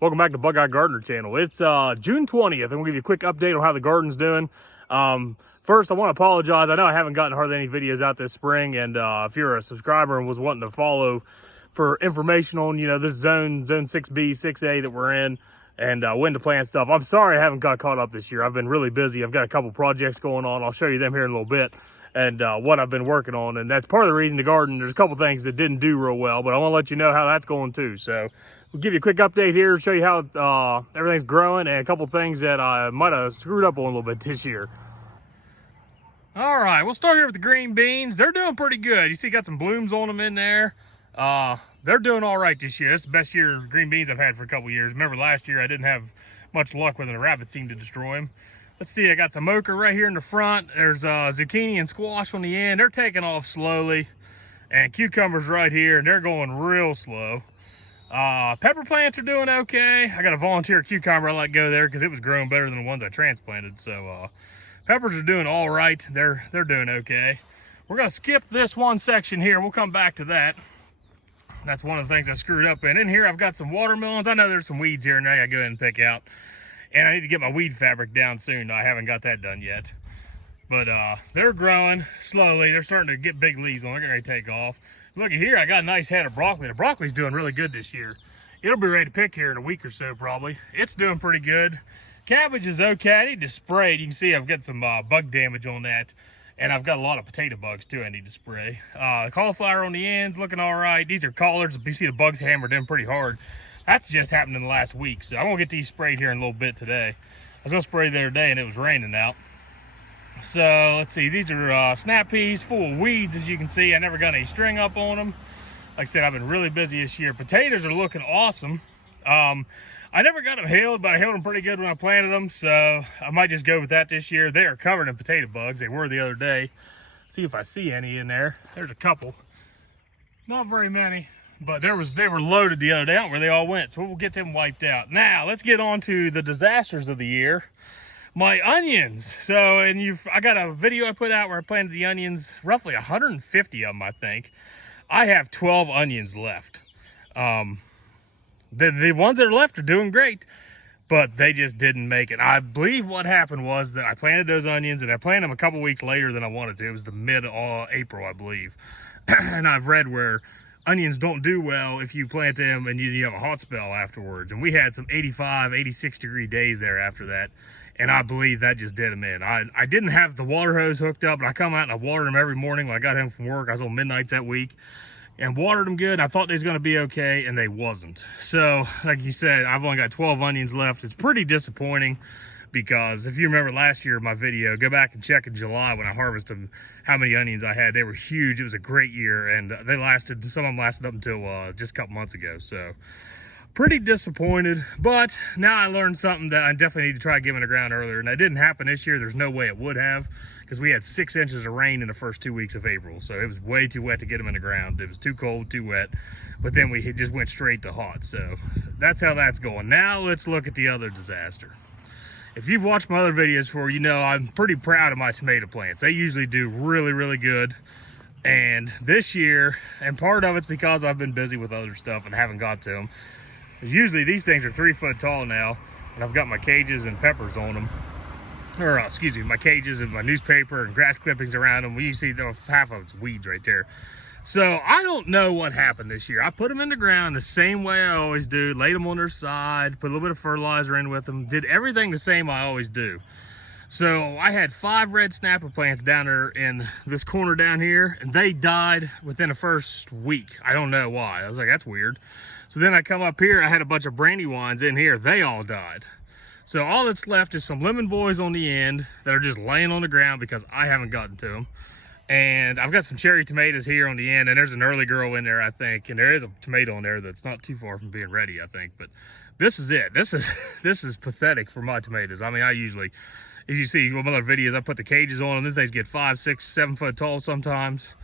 Welcome back to Bug Eye Gardener channel. It's June 20th, and we'll give you a quick update on how the garden's doing. First, I want to apologize. I know I haven't gotten hardly any videos out this spring, and if you're a subscriber and was wanting to follow for information on, this zone 6B, 6A that we're in, and when to plant stuff, I'm sorry I haven't got caught up this year. I've been really busy. I've got a couple projects going on. I'll show you them here in a little bit, and what I've been working on. And that's part of the reason the garden, there's a couple things that didn't do real well, but I want to let you know how that's going too. So we'll give you a quick update here, show you how everything's growing, and a couple things that I might have screwed up on a little bit this year. All right, we'll start here with the green beans. They're doing pretty good. You see, got some blooms on them in there. They're doing all right this year. This is the best year of green beans I've had for a couple years. Remember last year I didn't have much luck with them. The rabbits seemed to destroy them. Let's see, I got some okra right here in the front. There's zucchini and squash on the end. They're taking off slowly. And cucumbers right here, and they're going real slow. Pepper plants are doing okay. I got a volunteer cucumber I let go there because it was growing better than the ones I transplanted. So peppers are doing all right. They're doing okay. We're gonna skip this one section here. We'll come back to that. That's one of the things I screwed up in. In here, I've got some watermelons. I know there's some weeds here and there I gotta go ahead and pick out. And I need to get my weed fabric down soon. I haven't got that done yet. But they're growing slowly. They're starting to get big leaves on. They're getting ready to take off. Look at here, I got a nice head of broccoli. The broccoli's doing really good this year. It'll be ready to pick here in a week or so probably. It's doing pretty good. Cabbage is okay. I need to spray it. You can see I've got some bug damage on that. And I've got a lot of potato bugs too I need to spray. Cauliflower on the ends looking all right. These are collards. You see the bugs hammered in pretty hard. That's just happened in the last week. So I'm gonna get these sprayed here in a little bit today. I was gonna spray the other day and it was raining out. So let's see, these are snap peas full of weeds, as you can see. I never got any string up on them. Like I said, I've been really busy this year. Potatoes are looking awesome. I never got them healed, but I healed them pretty good when I planted them, so I might just go with that this year. They are covered in potato bugs. They were the other day. See if I see any in there. There's a couple. Not very many, but they were loaded the other day. I don't know where they all went, so we'll get them wiped out. Now, let's get on to the disasters of the year. My onions. So, I got a video I put out where I planted the onions, roughly 150 of them, I think. I have 12 onions left. The ones that are left are doing great, but they just didn't make it. I believe what happened was that I planted those onions, and I planted them a couple weeks later than I wanted to. It was the mid-April, I believe. And I've read where onions don't do well if you plant them and you have a hot spell afterwards. And we had some 85, 86 degree days there after that. And I believe that just did them in. I didn't have the water hose hooked up, but I come out and I watered them every morning when I got home from work. I was on midnights that week and watered them good. I thought they was gonna be okay, and they wasn't. So, like you said, I've only got 12 onions left. It's pretty disappointing because if you remember last year, my video, go back and check in July when I harvested how many onions I had. They were huge. It was a great year, and some of them lasted up until just a couple months ago. So, pretty disappointed, but now I learned something that I definitely need to try giving the ground earlier, and that didn't happen this year. There's no way it would have, because we had 6 inches of rain in the first 2 weeks of April, so it was way too wet to get them in the ground. It was too cold, too wet, but then we just went straight to hot. So that's how that's going. Now let's look at the other disaster. If you've watched my other videos before, you know I'm pretty proud of my tomato plants. They usually do really, really good. And this year, and part of it's because I've been busy with other stuff and haven't got to them. Usually these things are 3 foot tall now, and I've got my cages and peppers on them. Or excuse me, my cages and my newspaper and grass clippings around them. You see half of it's weeds right there. So I don't know what happened this year. I put them in the ground the same way I always do, laid them on their side, put a little bit of fertilizer in with them, did everything the same I always do. So I had 5 red snapper plants down there in this corner down here, and they died within the first week. I don't know why. I was like, that's weird. So then I come up here, I had a bunch of brandywines in here. They all died. So all that's left is some lemon boys on the end that are just laying on the ground because I haven't gotten to them. And I've got some cherry tomatoes here on the end, and there's an early girl in there, I think. And there is a tomato in there that's not too far from being ready, I think. But this is it. This is pathetic for my tomatoes. I mean, I usually, if you see one of my other videos, I put the cages on them. These things get 5, 6, 7 foot tall sometimes.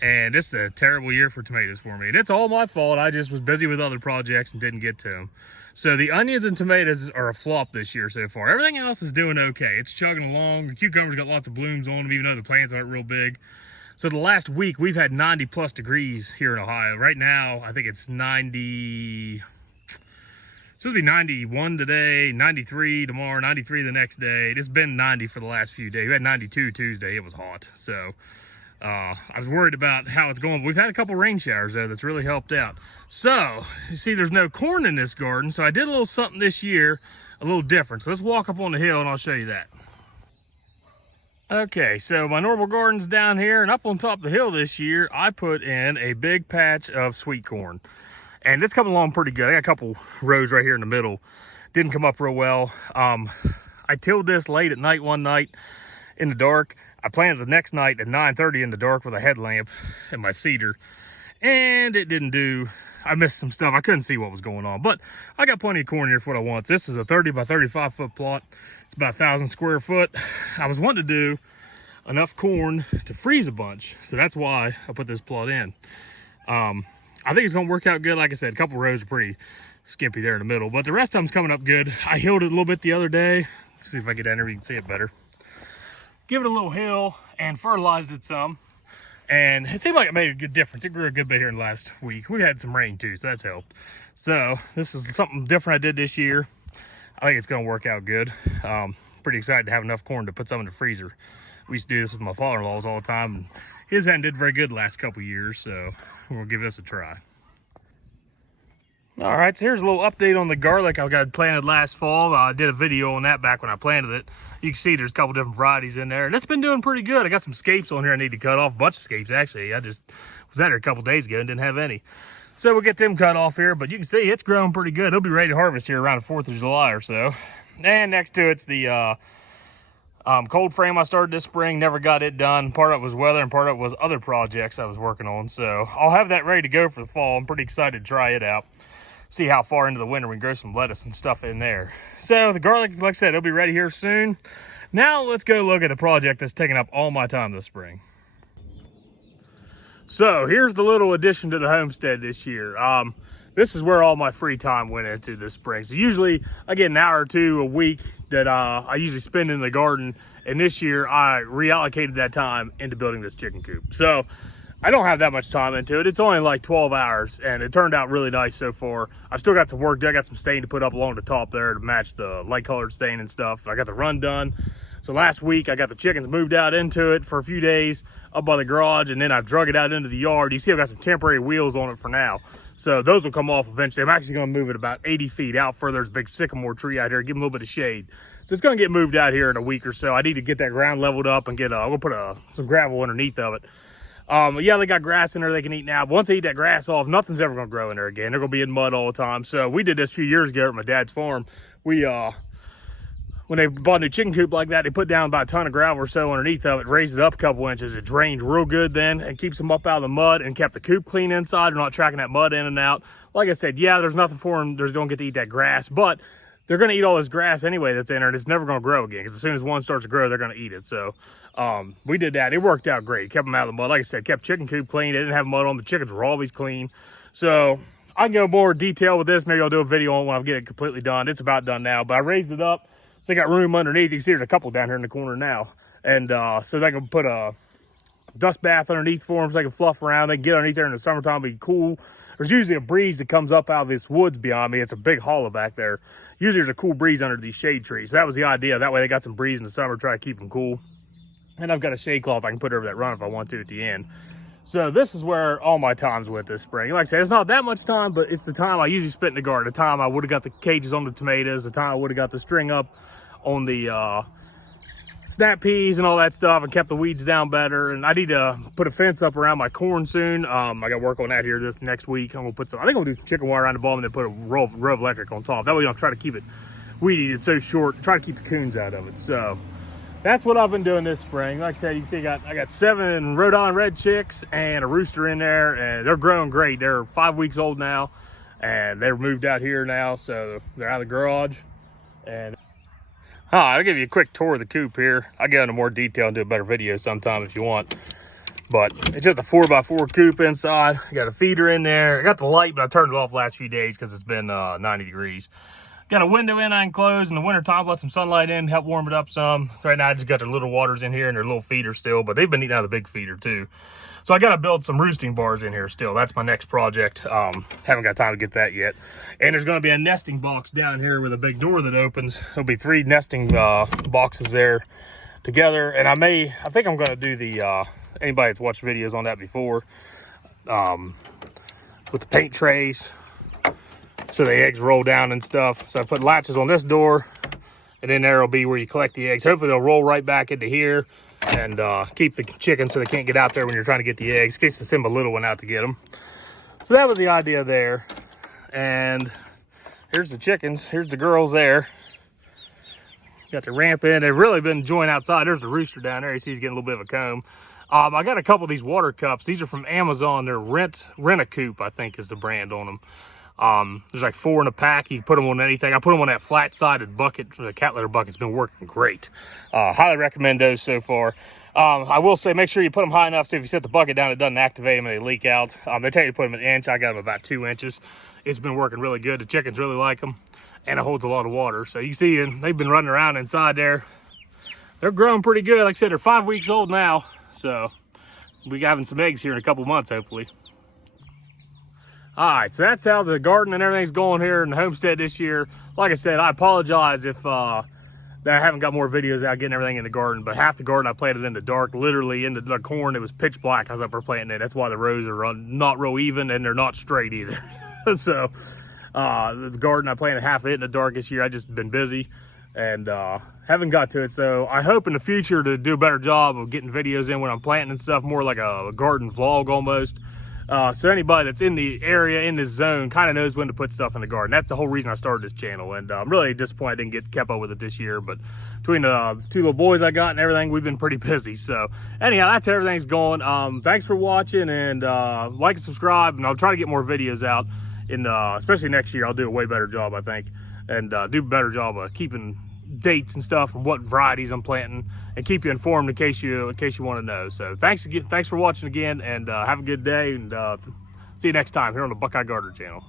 And this is a terrible year for tomatoes for me. And it's all my fault. I just was busy with other projects and didn't get to them. So the onions and tomatoes are a flop this year so far. Everything else is doing okay. It's chugging along. The cucumbers got lots of blooms on them, even though the plants aren't real big. So the last week, we've had 90 plus degrees here in Ohio. Right now, I think it's 90, supposed to be 91 today, 93 tomorrow, 93 the next day. It's been 90 for the last few days. We had 92 Tuesday. It was hot. So I was worried about how it's going. We've had a couple rain showers though that's really helped out. So you see there's no corn in this garden. So I did a little something this year, a little different. So let's walk up on the hill and I'll show you that. Okay, so my normal garden's down here, and up on top of the hill this year, I put in a big patch of sweet corn. And it's coming along pretty good. I got a couple rows right here in the middle. Didn't come up real well. I tilled this late at night one night in the dark. I planted the next night at 9:30 in the dark with a headlamp and my cedar. And it didn't do, I missed some stuff. I couldn't see what was going on, but I got plenty of corn here for what I want. This is a 30 by 35 foot plot. It's about 1,000 square foot. I was wanting to do enough corn to freeze a bunch. So that's why I put this plot in. I think it's gonna work out good. Like I said, a couple rows are pretty skimpy there in the middle, but the rest of them's coming up good. I hilled it a little bit the other day. Let's see if I get down there, you can see it better. Give it a little hill and fertilized it some. And it seemed like it made a good difference. It grew a good bit here in the last week. We had some rain too, so that's helped. So this is something different I did this year. I think it's gonna work out good. Pretty excited to have enough corn to put some in the freezer. We used to do this with my father-in-laws all the time, and his hadn't did very good the last couple years, so we'll give this a try. All right, so here's a little update on the garlic I got planted last fall. I did a video on that back when I planted it. You can see there's a couple different varieties in there, and it's been doing pretty good. I got some scapes on here I need to cut off, a bunch of scapes actually. I just was out here a couple days ago and didn't have any. So we'll get them cut off here, but you can see it's growing pretty good. It'll be ready to harvest here around the 4th of July or so. And next to it's the cold frame I started this spring, never got it done. Part of it was weather and part of it was other projects I was working on. So I'll have that ready to go for the fall. I'm pretty excited to try it out. See how far into the winter we can grow some lettuce and stuff in there. So the garlic, like I said, it'll be ready here soon. Now let's go look at a project that's taking up all my time this spring. So here's the little addition to the homestead this year. This is where all my free time went into this spring. So usually I get an hour or two a week that I usually spend in the garden. And this year I reallocated that time into building this chicken coop. So I don't have that much time into it. It's only like 12 hours and it turned out really nice so far. I've still got some work there. I got some stain to put up along the top there to match the light colored stain and stuff. I got the run done. So last week I got the chickens moved out into it for a few days up by the garage, and then I drug it out into the yard. You see I've got some temporary wheels on it for now. So those will come off eventually. I'm actually gonna move it about 80 feet out further. There's a big sycamore tree out here, give them a little bit of shade. So it's gonna get moved out here in a week or so. I need to get that ground leveled up and get, we'll put some gravel underneath of it. Yeah, they got grass in there they can eat now, but once they eat that grass off, nothing's ever gonna grow in there again. They're gonna be in mud all the time. So we did this a few years ago at my dad's farm. We, when they bought a new chicken coop like that, they put down about a ton of gravel or so underneath of it, raised it up a couple inches. It drained real good then and keeps them up out of the mud and kept the coop clean inside. They're not tracking that mud in and out. Like I said, yeah, there's nothing for them. They don't get to eat that grass, but they're going to eat all this grass anyway that's in there, and it's never going to grow again because as soon as one starts to grow, they're going to eat it. So we did that. It worked out great. Kept them out of the mud. Like I said, kept chicken coop clean. They didn't have mud on. The chickens were always clean. So I can go more detail with this. Maybe I'll do a video on when I get it completely done. It's about done now, but I raised it up. So they got room underneath. You can see there's a couple down here in the corner now. And so they can put a dust bath underneath for them so they can fluff around. They can get underneath there in the summertime, be cool. There's usually a breeze that comes up out of this woods beyond me. It's a big hollow back there. Usually there's a cool breeze under these shade trees. So that was the idea. That way they got some breeze in the summer, try to keep them cool. And I've got a shade cloth I can put over that run if I want to at the end. So this is where all my times went this spring. Like I said, it's not that much time, but it's the time I usually spent in the garden. The time I would have got the cages on the tomatoes, the time I would have got the string up on the snap peas and all that stuff and kept the weeds down better. And I need to put a fence up around my corn soon. I got to work on that here this next week. I'm gonna put some, I think I'm gonna do some chicken wire around the bottom and then put a row of electric on top. That way I'll try to keep it weed eated so short, try to keep the coons out of it. So that's what I've been doing this spring. Like I said, you can see I got 7 Rhode Island red chicks and a rooster in there, and they're growing great. They're 5 weeks old now, and they're moved out here now, so they're out of the garage. And I'll give you a quick tour of the coop here. I'll go into more detail and do a better video sometime if you want. But it's just a 4x4 coop inside. I got a feeder in there. I got the light, but I turned it off the last few days because it's been 90 degrees. Got a window in I can close in the winter time, let some sunlight in, help warm it up some. So right now I just got their little waters in here and their little feeder still, but they've been eating out of the big feeder too. So I got to build some roosting bars in here still. That's my next project. Haven't got time to get that yet. And there's going to be a nesting box down here with a big door that opens. There'll be 3 nesting boxes there together. And I think I'm going to do the, anybody that's watched videos on that before, with the paint trays, so the eggs roll down and stuff. So I put latches on this door, and then there will be where you collect the eggs. Hopefully they'll roll right back into here and keep the chickens so they can't get out there when you're trying to get the eggs, in case they send a little one out to get them. So that was the idea there. And here's the chickens. Here's the girls there. Got the ramp in. They've really been enjoying outside. There's the rooster down there. You see he's getting a little bit of a comb. I got a couple of these water cups. These are from Amazon. They're Rent-A-Coop, I think is the brand on them. There's like 4 in a pack. You can put them on anything. I put them on that flat-sided bucket. The cat litter bucket's been working great. Highly recommend those so far. I will say, make sure you put them high enough so if you set the bucket down, it doesn't activate them and they leak out. They tell you to put them an inch. I got them about 2 inches. It's been working really good. The chickens really like them, and it holds a lot of water. So you see, they've been running around inside there. They're growing pretty good. Like I said, they're 5 weeks old now. So we'll be having some eggs here in a couple months, hopefully. All right, so that's how the garden and everything's going here in the homestead this year. Like I said, I apologize if that I haven't got more videos out getting everything in the garden, but half the garden I planted in the dark, literally in the corn. It was pitch black. I was up there planting it. That's why the rows are not real even, and they're not straight either. So the garden I planted half of it in the dark this year. I just been busy and haven't got to it. So I hope in the future to do a better job of getting videos in when I'm planting and stuff, more like a garden vlog almost. So anybody that's in the area, in this zone, kind of knows when to put stuff in the garden. That's the whole reason I started this channel. And I'm really disappointed I didn't get kept up with it this year. But between the 2 little boys I got and everything, we've been pretty busy. So anyhow, that's how everything's going. Thanks for watching, and like and subscribe. And I'll try to get more videos out. Especially next year, I'll do a way better job, I think. And do a better job of keeping dates and stuff and what varieties I'm planting, and keep you informed in case you want to know. So thanks for watching again, and have a good day, and see you next time here on the Buckeye Gardener channel.